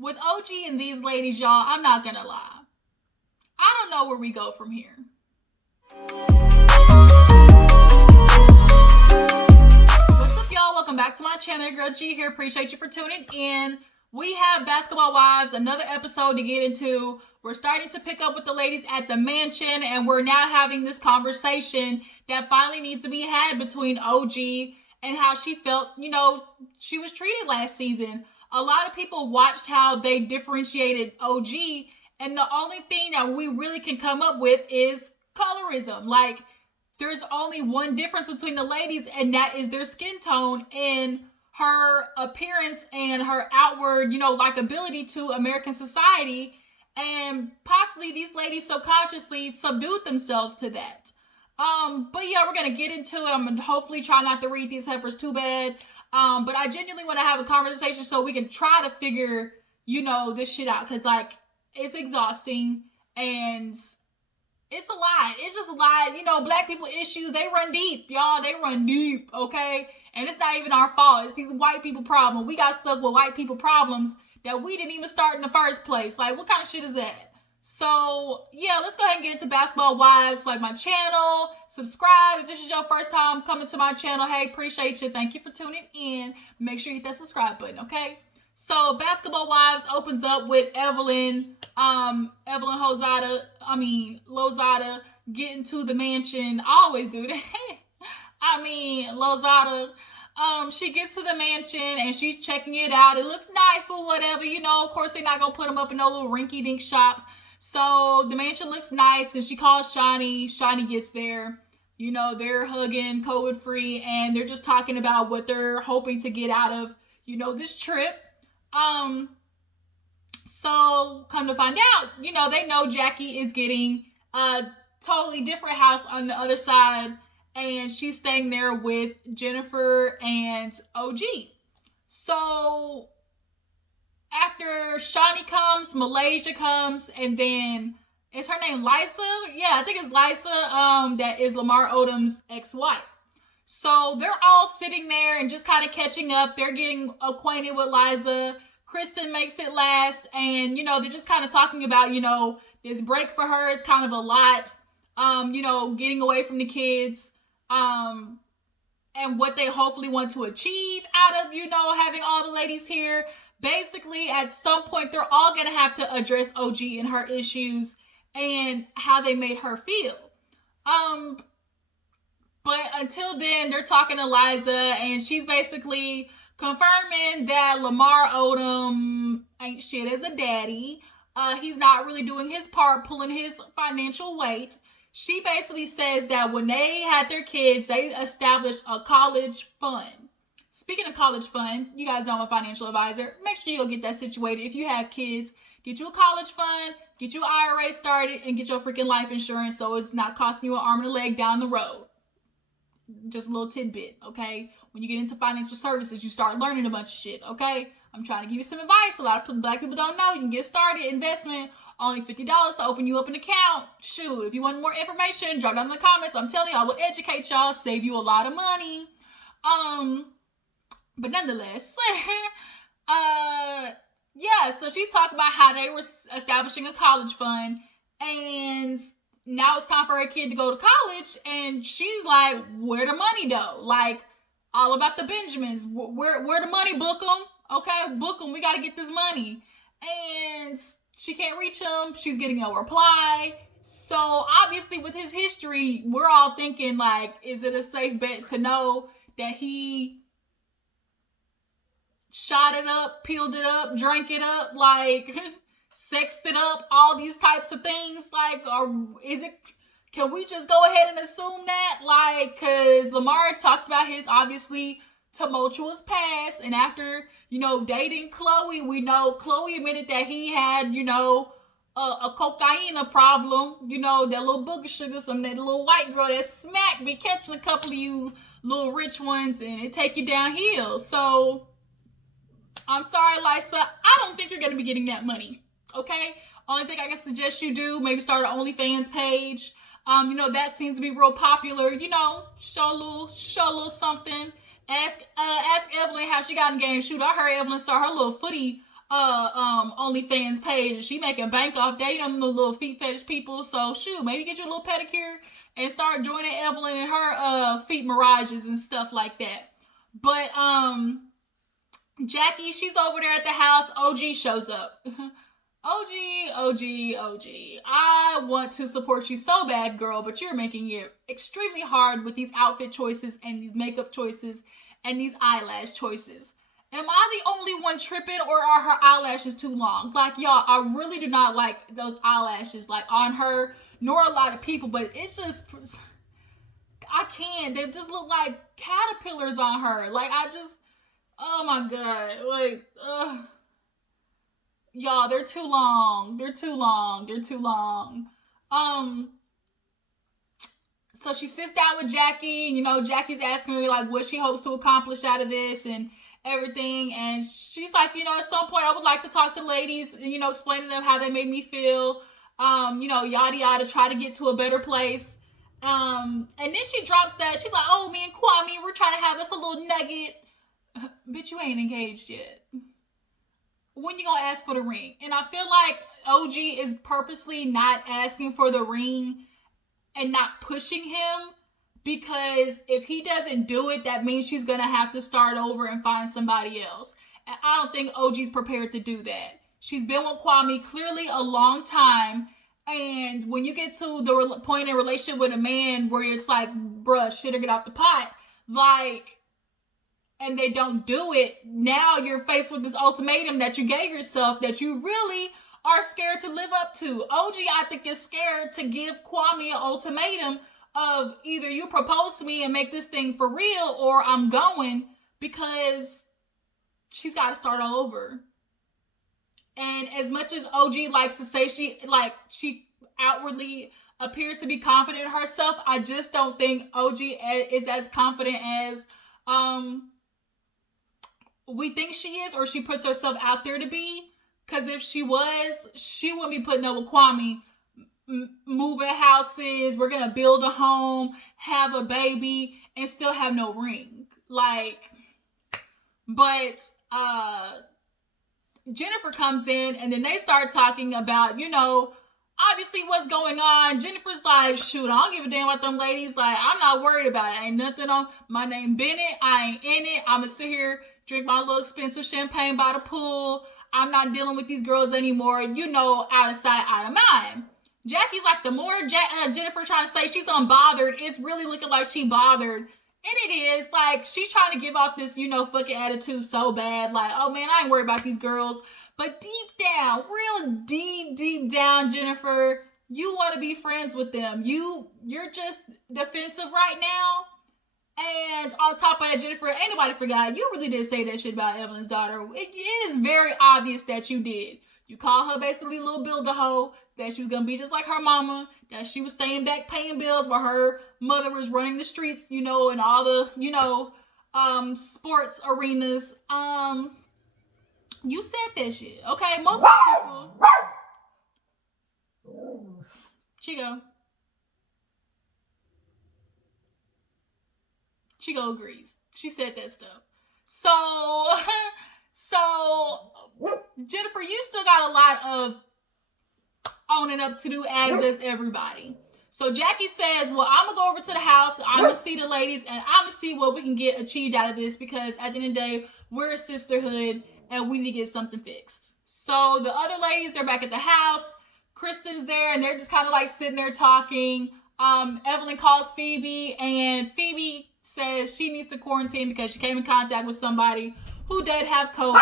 with OG and these ladies, y'all, I'm not gonna lie. I don't know where we go from here. What's up, y'all? Welcome back to my channel. Your girl G here. Appreciate you for tuning in. We have Basketball Wives, another episode to get into. We're starting to pick up with the ladies at the mansion, and we're now having this conversation that finally needs to be had between OG and how she felt, she was treated last season. A lot of people watched how they differentiated OG, and the only thing that we really can come up with is colorism. Like, there's only one difference between the ladies, and that is their skin tone and her appearance and her outward, likability to American society. And possibly these ladies subconsciously subdued themselves to that. But yeah, we're going to get into it. I'm going to hopefully try not to read these heifers too bad. But I genuinely want to have a conversation so we can try to figure, this shit out. Because, it's exhausting and it's a lot. It's just a lot. Black people issues, they run deep, y'all. They run deep, okay? And it's not even our fault. It's these white people problems. We got stuck with white people problems that we didn't even start in the first place. Like, what kind of shit is that? So, yeah, let's go ahead and get into Basketball Wives. Like my channel, subscribe. If this is your first time coming to my channel, hey, appreciate you. Thank you for tuning in. Make sure you hit that subscribe button, okay? So, Basketball Wives opens up with Lozada getting to the mansion. I always do that. Lozada. She gets to the mansion and she's checking it out. It looks nice or whatever, of course they're not gonna put them up in no little rinky dink shop. So the mansion looks nice and she calls Shawnee. Shawnee gets there. They're hugging, COVID free, and they're just talking about what they're hoping to get out of, this trip. So come to find out, they know Jackie is getting a totally different house on the other side. And she's staying there with Jennifer and OG. So after Shawnee comes, Malaysia comes, and then is her name Lysa? Yeah, I think it's Lysa. That is Lamar Odom's ex-wife. So they're all sitting there and just kind of catching up. They're getting acquainted with Liza. Kristen makes it last, and they're just kind of talking about this break for her is kind of a lot. Getting away from the kids. And what they hopefully want to achieve out of, having all the ladies here. Basically, at some point, they're all going to have to address OG and her issues and how they made her feel. But until then, they're talking to Liza, and she's basically confirming that Lamar Odom ain't shit as a daddy. He's not really doing his part, pulling his financial weight. She basically says that when they had their kids, they established a college fund. Speaking of college fund, you guys know I'm a financial advisor. Make sure you go get that situated. If you have kids, get you a college fund, get your IRA started, and get your freaking life insurance so it's not costing you an arm and a leg down the road. Just a little tidbit, okay? When you get into financial services, you start learning a bunch of shit, okay? I'm trying to give you some advice. A lot of black people don't know. You can get started. Investment. Only $50 to open you up an account. Shoot, if you want more information, drop down in the comments. I'm telling you, I will educate y'all, save you a lot of money. But nonetheless, yeah, so she's talking about how they were establishing a college fund, and now it's time for her kid to go to college, and she's like, where the money though? Like, all about the Benjamins. Where the money? Book them. Okay, book them. We got to get this money. And she can't reach him. She's getting no reply. So obviously with his history, we're all thinking like, is it a safe bet to know that he shot it up, peeled it up, drank it up, like sexed it up, all these types of things? Like, or is it, can we just go ahead and assume that? Like, cause Lamar talked about his obviously tumultuous past, and after dating Chloe, we know Chloe admitted that he had, a cocaine problem, that little booger sugar, that little white girl that smack be catching a couple of you little rich ones and it take you downhill. So I'm sorry, Lysa, I don't think you're going to be getting that money. Okay. Only thing I can suggest you do, maybe start an OnlyFans page. That seems to be real popular, show a little something. Ask Evelyn how she got in the game. Shoot, I heard Evelyn start her little footy OnlyFans page, and she making bank off dating them little feet fetish people. So shoot, maybe get you a little pedicure and start joining Evelyn and her feet mirages and stuff like that. But Jackie, she's over there at the house. OG shows up. OG. I want to support you so bad, girl, but you're making it extremely hard with these outfit choices and these makeup choices and these eyelash choices. Am I the only one tripping, or are her eyelashes too long? Like, y'all, I really do not like those eyelashes, like, on her, nor a lot of people, but it's just, I can't. They just look like caterpillars on her. Like, oh my God. Like, y'all, they're too long. So she sits down with Jackie, and, Jackie's asking her, like, what she hopes to accomplish out of this and everything. And she's like, at some point I would like to talk to ladies and, explain to them how they made me feel, yada yada, try to get to a better place. And then she drops that. She's like, oh, me and Kwame, we're trying to have us a little nugget. Bitch, you ain't engaged yet. When you gonna ask for the ring? And I feel like OG is purposely not asking for the ring and not pushing him, because if he doesn't do it, that means she's gonna have to start over and find somebody else. And I don't think OG's prepared to do that. She's been with Kwame clearly a long time, and when you get to the point in a relationship with a man where it's like, bruh, shit or get off the pot, like, and they don't do it, now you're faced with this ultimatum that you gave yourself that you really are scared to live up to. OG, I think, is scared to give Kwame an ultimatum of either you propose to me and make this thing for real, or I'm going, because she's got to start all over. And as much as OG likes to say she outwardly appears to be confident in herself, I just don't think OG is as confident as we think she is, or she puts herself out there to be. Because if she was, she wouldn't be putting up with Kwame, moving houses, we're going to build a home, have a baby, and still have no ring. Like, but Jennifer comes in, and then they start talking about, obviously what's going on. Jennifer's like, shoot, I don't give a damn about them ladies. Like, I'm not worried about it. Ain't nothing on my name Bennett. I ain't in it. I'm going to sit here, drink my little expensive champagne by the pool. I'm not dealing with these girls anymore. Out of sight, out of mind. Jackie's like, the more Jennifer trying to say she's unbothered, it's really looking like she bothered. And it is. Like, she's trying to give off this, fucking attitude so bad. Like, oh man, I ain't worried about these girls. But deep down, real deep down, Jennifer, you want to be friends with them. You're just defensive right now. And on top of that, Jennifer, ain't nobody forgot, you really did say that shit about Evelyn's daughter. It is very obvious that you did. You called her basically a little build-a-hoe, that she was going to be just like her mama, that she was staying back paying bills while her mother was running the streets, and all the, sports arenas. You said that shit, okay? Most people... Chico agrees. She said that stuff. So Jennifer, you still got a lot of owning up to do, as does everybody. So Jackie says, well, I'm going to go over to the house. I'm going to see the ladies, and I'm going to see what we can get achieved out of this, because at the end of the day, we're a sisterhood, and we need to get something fixed. So the other ladies, they're back at the house. Kristen's there, and they're just kind of like sitting there talking. Evelyn calls Phoebe, and Phoebe says she needs to quarantine because she came in contact with somebody who did have COVID.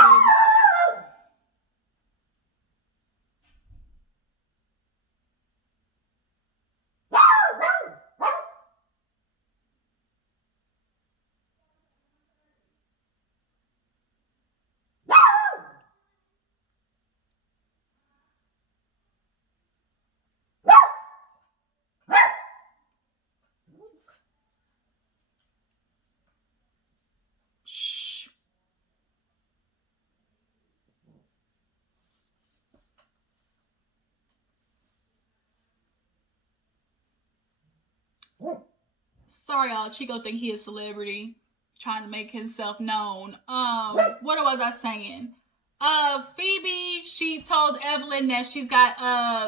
Sorry, y'all. Chico think he is a celebrity, trying to make himself known. What was I saying? Phoebe, she told Evelyn that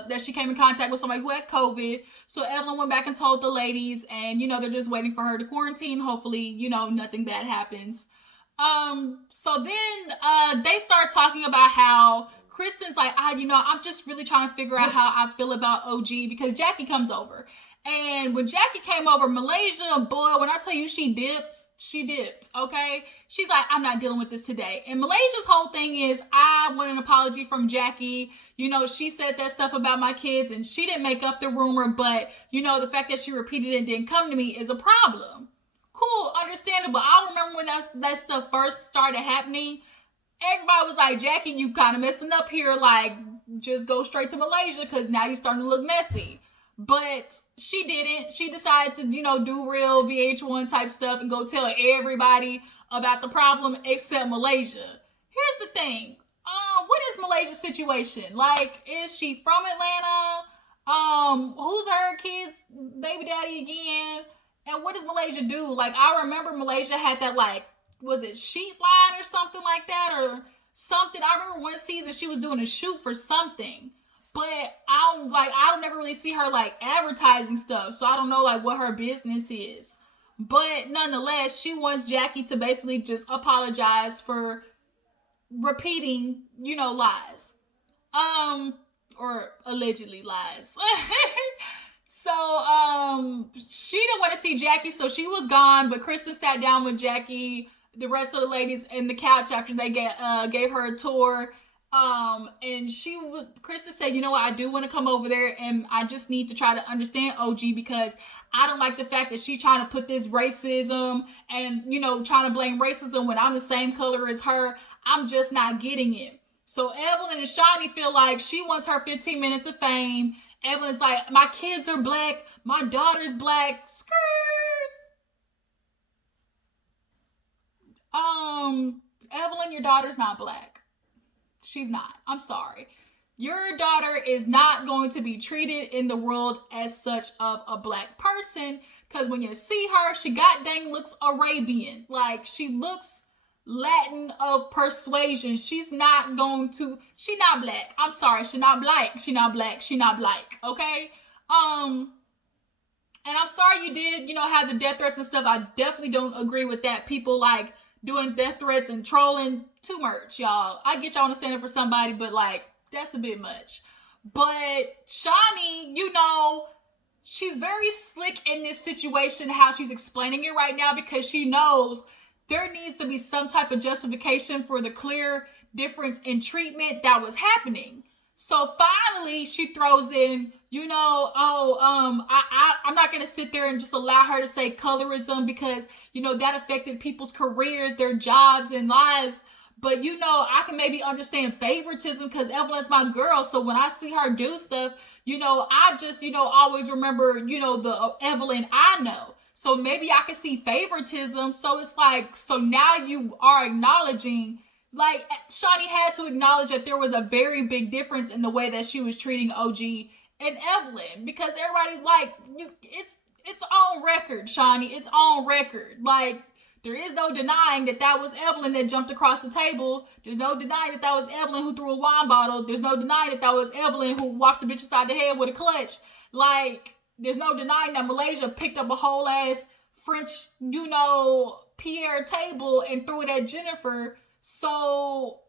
that she came in contact with somebody who had COVID. So Evelyn went back and told the ladies, and they're just waiting for her to quarantine. Hopefully, nothing bad happens. So then they start talking about how Kristen's like, I'm just really trying to figure out how I feel about OG because Jackie comes over. And when Jackie came over, Malaysia, boy, when I tell you she dipped, okay? She's like, I'm not dealing with this today. And Malaysia's whole thing is, I want an apology from Jackie. She said that stuff about my kids and she didn't make up the rumor, but, the fact that she repeated it and didn't come to me is a problem. Cool, understandable. I remember when that stuff first started happening, everybody was like, Jackie, you kind of messing up here. Like, just go straight to Malaysia because now you're starting to look messy. But she didn't. She decided to, do real VH1 type stuff and go tell everybody about the problem except Malaysia. Here's the thing. What is Malaysia's situation? Like, is she from Atlanta? Who's her kid's baby daddy again? And what does Malaysia do? Like, I remember Malaysia had that, like, was it sheet line or something like that? Or something. I remember one season she was doing a shoot for something. But I don't ever really see her like advertising stuff. So I don't know like what her business is. But nonetheless, she wants Jackie to basically just apologize for repeating, lies. Or allegedly lies. So, she didn't want to see Jackie, so she was gone. But Kristen sat down with Jackie, the rest of the ladies, in the couch after they gave her a tour. And Kristen said, you know what, I do want to come over there and I just need to try to understand OG because I don't like the fact that she's trying to put this racism and, trying to blame racism when I'm the same color as her. I'm just not getting it. So Evelyn and Shawnee feel like she wants her 15 minutes of fame. Evelyn's like, my kids are black. My daughter's black. Skirt. Evelyn, your daughter's not black. She's not. I'm sorry. Your daughter is not going to be treated in the world as such of a black person because when you see her, she looks Arabian. Like, she looks Latin of persuasion. She's not black. I'm sorry. She's not black. She's not black. She's not black. Okay? And I'm sorry you did, have the death threats and stuff. I definitely don't agree with that. People like doing death threats and trolling too much, y'all. I get y'all want to stand up for somebody, but like, that's a bit much. But Shawnee, she's very slick in this situation, how she's explaining it right now, because she knows there needs to be some type of justification for the clear difference in treatment that was happening. So finally, she throws in, I'm not going to sit there and just allow her to say colorism because, that affected people's careers, their jobs and lives. But, I can maybe understand favoritism because Evelyn's my girl. So when I see her do stuff, I just, always remember, the Evelyn I know. So maybe I can see favoritism. So it's like, so now you are acknowledging, like, Shawnee had to acknowledge that there was a very big difference in the way that she was treating OG and Evelyn, because everybody's like, it's on record, Shawnee. It's on record. Like, there is no denying that was Evelyn that jumped across the table. There's no denying that was Evelyn who threw a wine bottle. There's no denying that was Evelyn who walked the bitch aside the head with a clutch. Like, there's no denying that Malaysia picked up a whole ass French, Pierre table and threw it at Jennifer. So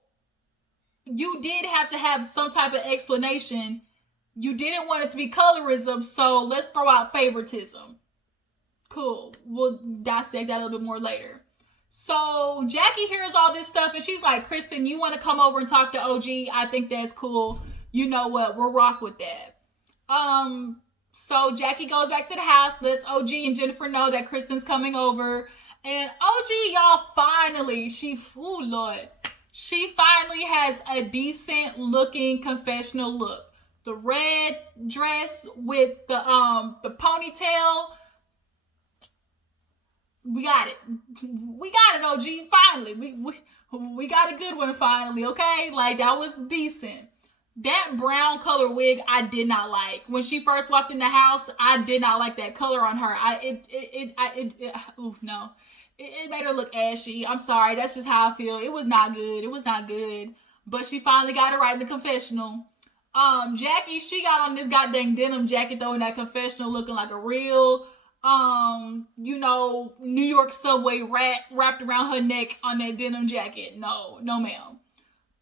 you did have to have some type of explanation. You didn't want it to be colorism, so let's throw out favoritism. Cool. We'll dissect that a little bit more later. So Jackie hears all this stuff and she's like, Kristen, you want to come over and talk to OG? I think that's cool. You know what? We'll rock with that. So Jackie goes back to the house, lets OG and Jennifer know that Kristen's coming over. And OG, y'all, finally, she finally has a decent looking confessional look. The red dress with the ponytail. We got it. We got it, OG. Finally. We got a good one finally, okay? Like, that was decent. That brown color wig I did not like. When she first walked in the house, I did not like that color on her. No. It made her look ashy. I'm sorry. That's just how I feel. It was not good. but she finally got it right in the confessional. Jackie, she got on this goddamn denim jacket though in that confessional, looking like a real, New York subway rat wrapped around her neck on that denim jacket. No, ma'am.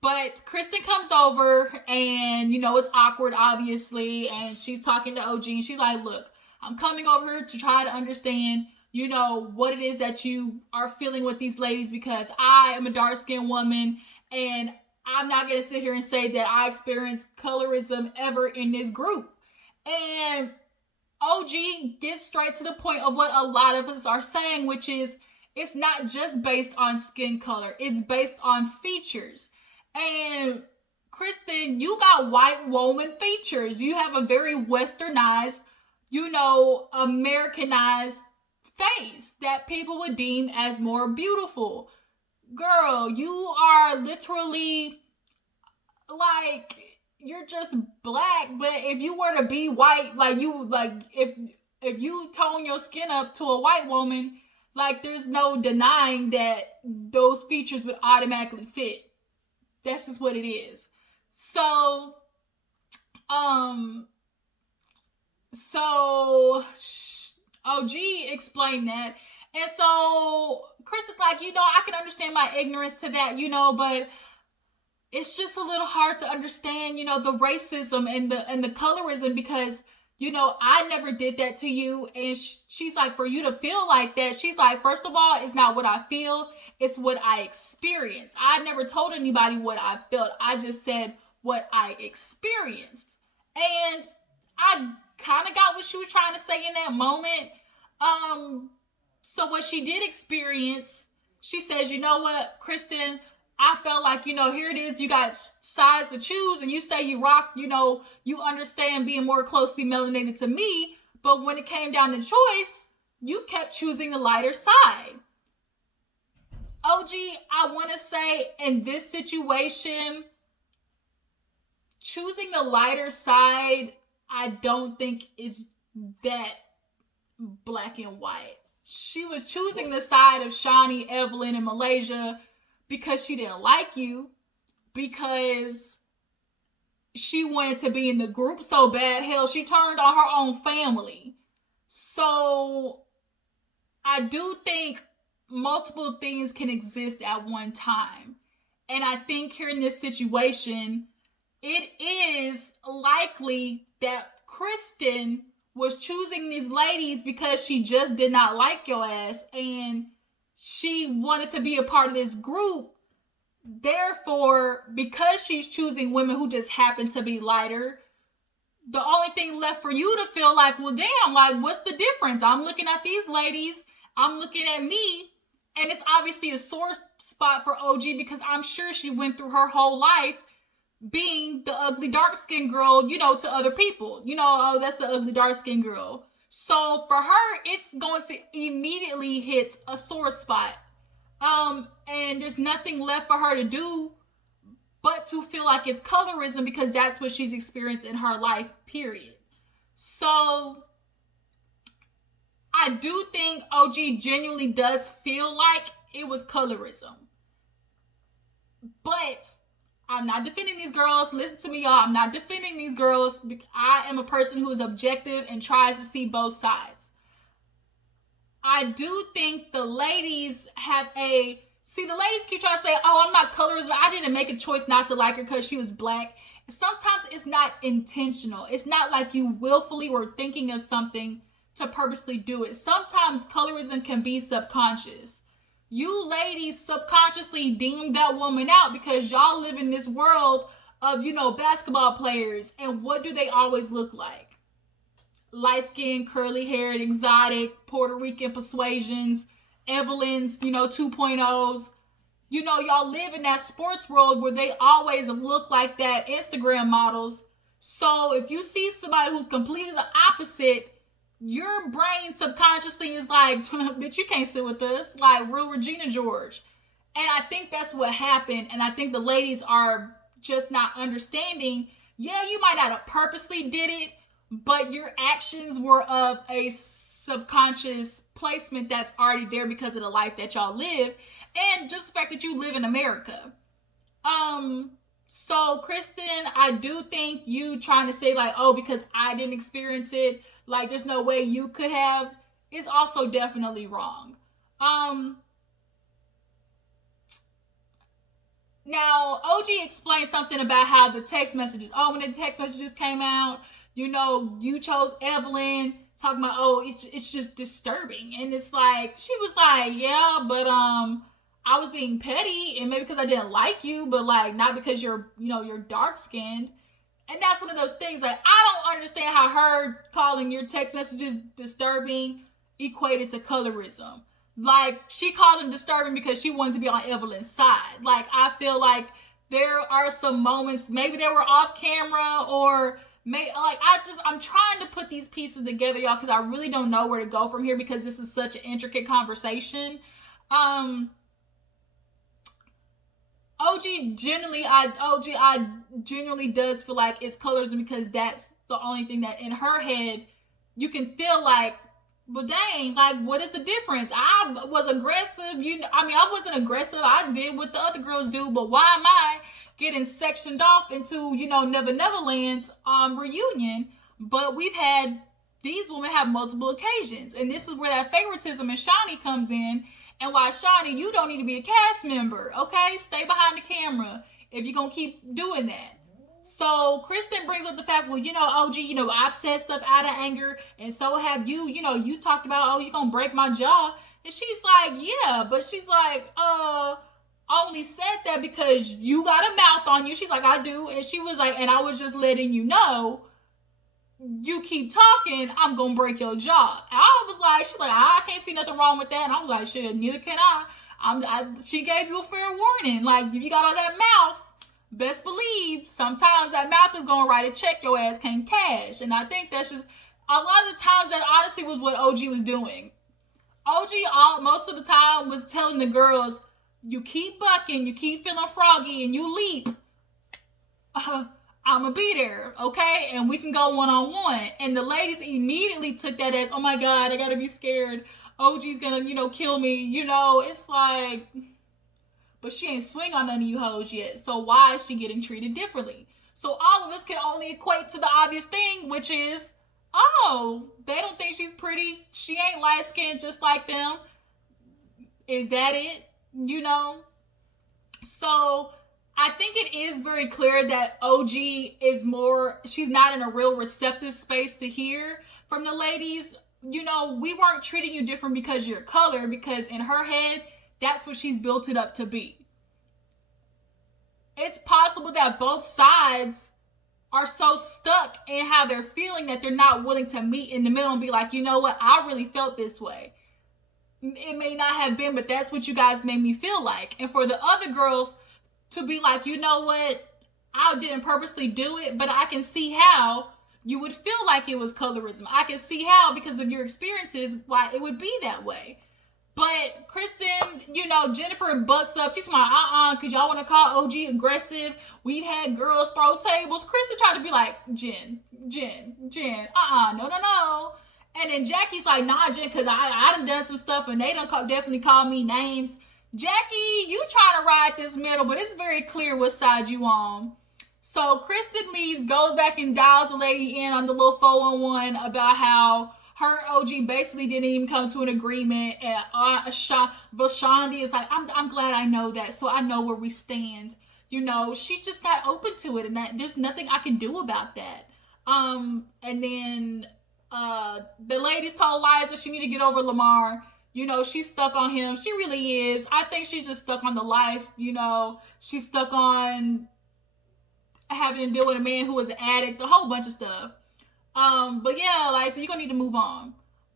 But Kristen comes over and, it's awkward, obviously. And she's talking to OG and she's like, look, I'm coming over here to try to understand, what it is that you are feeling with these ladies, because I am a dark-skinned woman and I'm not going to sit here and say that I experienced colorism ever in this group. And OG gets straight to the point of what a lot of us are saying, which is it's not just based on skin color. It's based on features. And Kristen, you got white woman features. You have a very westernized, Americanized face that people would deem as more beautiful. Girl, you are literally like, you're just black, but if you were to be white, if you tone your skin up to a white woman, there's no denying that those features would automatically fit. That's just what it is. So OG explained that. And so Chris is like, I can understand my ignorance to that, but it's just a little hard to understand, the racism and the colorism, because, I never did that to you. And she's like, for you to feel like that, she's like, first of all, it's not what I feel, it's what I experienced. I never told anybody what I felt. I just said what I experienced. And I kind of got what she was trying to say in that moment. So what she did experience, she says, you know what, Kristen, I felt like, here it is, you got size to choose, and you say you rock, you understand being more closely melanated to me, but when it came down to choice, you kept choosing the lighter side. OG, I want to say, in this situation, choosing the lighter side, I don't think is that black and white. She was choosing the side of Shawnee, Evelyn, and Malaysia because she didn't like you, because she wanted to be in the group so bad. Hell, she turned on her own family. So I do think multiple things can exist at one time. And I think here in this situation, it is likely that Kristen was choosing these ladies because she just did not like your ass and she wanted to be a part of this group. Therefore, because she's choosing women who just happen to be lighter, the only thing left for you to feel like, well, damn, what's the difference? I'm looking at these ladies, I'm looking at me, and it's obviously a sore spot for OG because I'm sure she went through her whole life being the ugly dark-skinned girl, to other people. Oh, that's the ugly dark-skinned girl. So for her, it's going to immediately hit a sore spot. And there's nothing left for her to do but to feel like it's colorism because that's what she's experienced in her life, period. So I do think OG genuinely does feel like it was colorism. But I'm not defending these girls. Listen to me, y'all. I'm not defending these girls. I am a person who is objective and tries to see both sides. I do think the ladies have the ladies keep trying to say, oh, I'm not colorism. I didn't make a choice not to like her because she was black. Sometimes it's not intentional. It's not like you willfully were thinking of something to purposely do it. Sometimes colorism can be subconscious. You ladies subconsciously deemed that woman out because y'all live in this world of, basketball players. And what do they always look like? Light-skinned, curly-haired, exotic, Puerto Rican persuasions, Evelyn's, 2.0s. Y'all live in that sports world where they always look like that Instagram models. So if you see somebody who's completely the opposite, your brain subconsciously is like, bitch, you can't sit with us, like real Regina George. And I think that's what happened. And I think the ladies are just not understanding. Yeah, you might not have purposely did it, but your actions were of a subconscious placement that's already there because of the life that y'all live. And just the fact that you live in America. So, Kristen, I do think you trying to say, like, oh, because I didn't experience it, like, there's no way you could have, is also definitely wrong. Um, Now, OG explained something about how the text messages, oh, when the text messages came out, you chose Evelyn, talking about, oh, it's just disturbing. And it's like, she was like, yeah, but I was being petty, and maybe because I didn't like you, but like not because you're dark skinned. And that's one of those things, like, I don't understand how her calling your text messages disturbing equated to colorism. Like, she called them disturbing because she wanted to be on Evelyn's side. Like, I feel like there are some moments, maybe they were off camera, or I'm trying to put these pieces together, y'all, because I really don't know where to go from here, because this is such an intricate conversation. OG genuinely does feel like it's colorism, because that's the only thing that in her head you can feel like, well, dang, like, what is the difference? I was aggressive. I wasn't aggressive. I did what the other girls do, but why am I getting sectioned off into, Never Neverland's reunion? But these women have multiple occasions, and this is where that favoritism and Shawnee comes in. And why, Shawnee, you don't need to be a cast member, okay? Stay behind the camera if you're going to keep doing that. So Kristen brings up the fact, well, OG, I've said stuff out of anger, and so have you. You talked about, oh, you're going to break my jaw. And she's like, yeah, but she's like, I only said that because you got a mouth on you. She's like, I do. And she was like, and I was just letting you know, you keep talking, I'm gonna break your jaw. And I was like, she's like, I can't see nothing wrong with that. And I was like, shit, neither can I. She gave you a fair warning. Like, if you got all that mouth, best believe sometimes that mouth is gonna write a check your ass can't cash. And I think that's just a lot of the times that honestly was what OG was doing. OG most of the time was telling the girls, you keep bucking, you keep feeling froggy, and you leap. I'm gonna be there, okay? And we can go one-on-one. And the ladies immediately took that as, oh my God, I gotta be scared. OG's gonna, kill me. It's like, but she ain't swing on none of you hoes yet. So why is she getting treated differently? So all of us can only equate to the obvious thing, which is, oh, they don't think she's pretty. She ain't light-skinned just like them. Is that it? So I think it is very clear that OG she's not in a real receptive space to hear from the ladies. We weren't treating you different because of your color, because in her head, that's what she's built it up to be. It's possible that both sides are so stuck in how they're feeling that they're not willing to meet in the middle and be like, you know what, I really felt this way. It may not have been, but that's what you guys made me feel like. And for the other girls to be like, you know what, I didn't purposely do it, but I can see how you would feel like it was colorism. I can see how, because of your experiences, why it would be that way. But Kristen, Jennifer bucks up. She's like, because y'all want to call OG aggressive. We've had girls throw tables. Kristen tried to be like, Jen, no. And then Jackie's like, nah, Jen, because I done some stuff, and they done definitely called me names. Jackie, you trying to ride this middle, but it's very clear what side you on. So Kristen leaves, goes back and dials the lady in on the little 411 about how her and OG basically didn't even come to an agreement. And Vashandi is like, I'm glad I know that, so I know where we stand. She's just not open to it, and there's nothing I can do about that. And then the ladies told Liza she need to get over Lamar. She's stuck on him. She really is. I think she's just stuck on the life. She's stuck on having to deal with a man who was an addict, a whole bunch of stuff. But yeah, Liza, you're gonna need to move on.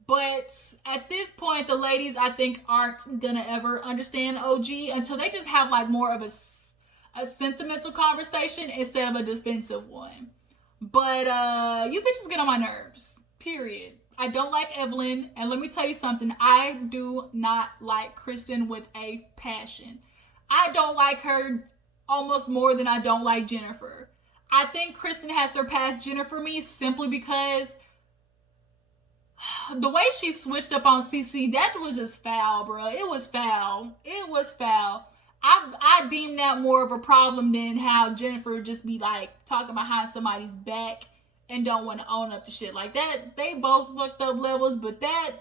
But at this point, the ladies, I think, aren't gonna ever understand OG until they just have like more of a sentimental conversation instead of a defensive one. But you bitches get on my nerves. Period. I don't like Evelyn, and let me tell you something. I do not like Kristen with a passion. I don't like her almost more than I don't like Jennifer. I think Kristen has surpassed Jennifer me simply because the way she switched up on CC, that was just foul, bro. It was foul. I deem that more of a problem than how Jennifer just be like talking behind somebody's back and don't want to own up to shit like that. They both fucked up levels, but that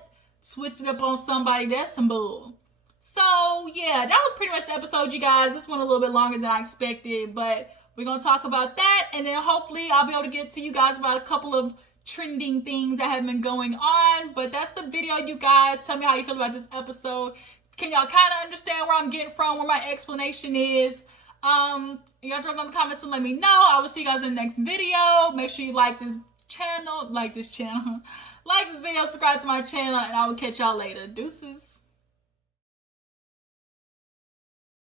switching up on somebody, that's some bull. So yeah, that was pretty much the episode, you guys. This went a little bit longer than I expected, but we're gonna talk about that, and then hopefully I'll be able to get to you guys about a couple of trending things that have been going on. But that's the video, you guys. Tell me how you feel about this episode. Can y'all kind of understand where I'm getting from, where my explanation is? Y'all drop down in the comments and let me know. I will see you guys in the next video. Make sure you like this channel, like this video, subscribe to my channel, and I will catch y'all later. Deuces.